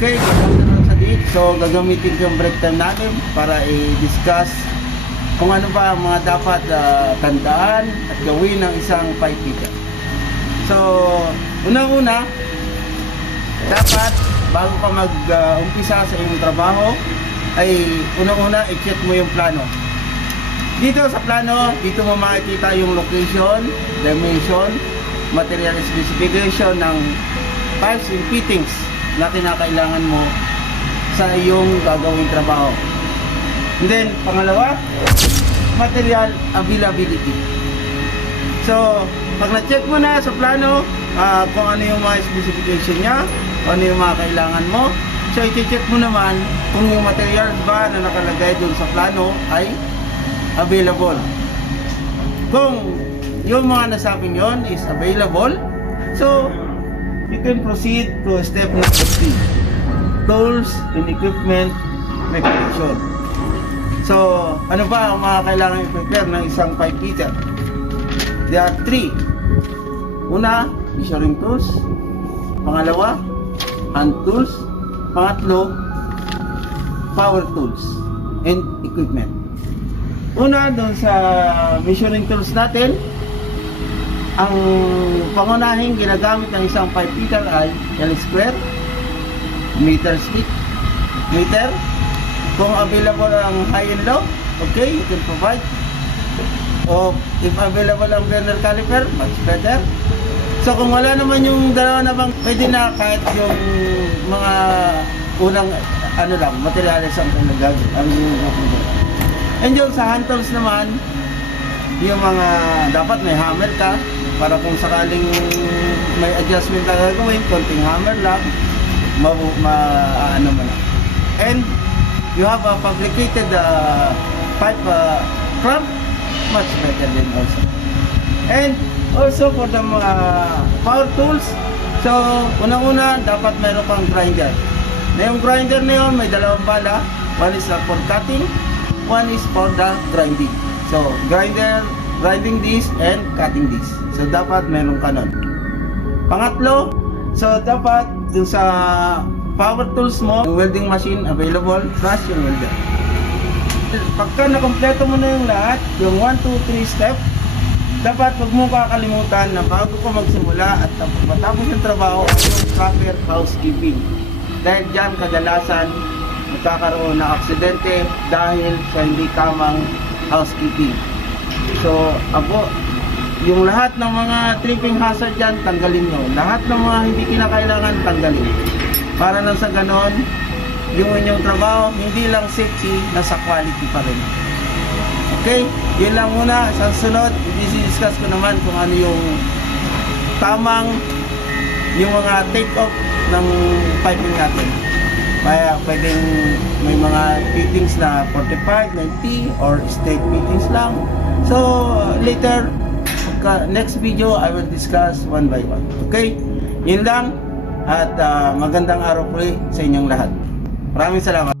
Okay, gagamitin sa date. So, gagamitin ko yung break time natin para i-discuss kung ano ba ang mga dapat tandaan at gawin ng isang pipe fitter. So, unang-una, dapat bago ka mag-umpisa sa iyong trabaho, ay unang-una, i-check mo yung plano. Dito sa plano, dito mo makikita yung location, dimension, material specification ng pipes and fittings na kinakailangan mo sa iyong gagawing trabaho. And then, pangalawa, material availability. So, pag na-check mo na sa plano kung ano yung mga specification niya, kung ano yung mga kailangan mo, so i-check mo naman kung yung materials ba na nakalagay dun sa plano ay available. Kung yung mga nasabing yon is available, so you can proceed to step number 3, tools and equipment preparation. So, ano ba ang mga kailangan i-prepare ng isang pipe fitter? There are 3. Una, measuring tools. Pangalawa, hand tools. Pangatlo, power tools and equipment. Una, doon sa measuring tools natin, ang pangunahing ginagamit ng isang pipe fitter ay L-square, meter stick, meter. Kung available ang high and low, okay, you can provide. O if available ang Vernier caliper, much better. So kung wala naman yung dalawa na bang, pwede na kahit yung mga unang ano lang, materials ang nagagawin. And yung sa hand tools naman, yung mga dapat may hammer ka para kung sakaling may adjustment na gagawin, konting hammer lang, ano mo na. And you have a fabricated pipe clamp, much better din also. And also for the power tools, so unang-una dapat meron kang grinder. Na yung grinder na yun, may dalawang bala. One is for cutting, one is for the grinding. So grinding this and cutting this. So dapat meron ka nun. Pangatlo, so dapat dun sa power tools mo, yung welding machine available, plus yung welder. Pagka nakompleto mo na yung lahat, yung 1, 2, 3 step, dapat huwag mo kakalimutan na bago ka magsimula at matapos yung trabaho, yung proper housekeeping. Dahil dyan kadalasan magkakaroon ng aksidente dahil sa hindi tamang housekeeping. So, yung lahat ng mga tripping hazard dyan, tanggalin nyo. Lahat ng mga hindi kinakailangan, tanggalin. Para nang sa ganon, yung inyong trabaho, hindi lang safety, nasa quality pa rin. Okay? Yun lang muna. Sa sunod, i-discuss ko naman kung ano yung tamang, yung mga take-off ng piping natin. Kaya pwedeng may mga fittings na 45, 90 or straight fittings lang. So later, next video, I will discuss one by one. Okay? Yun lang. At magandang araw po sa inyong lahat. Maraming salamat.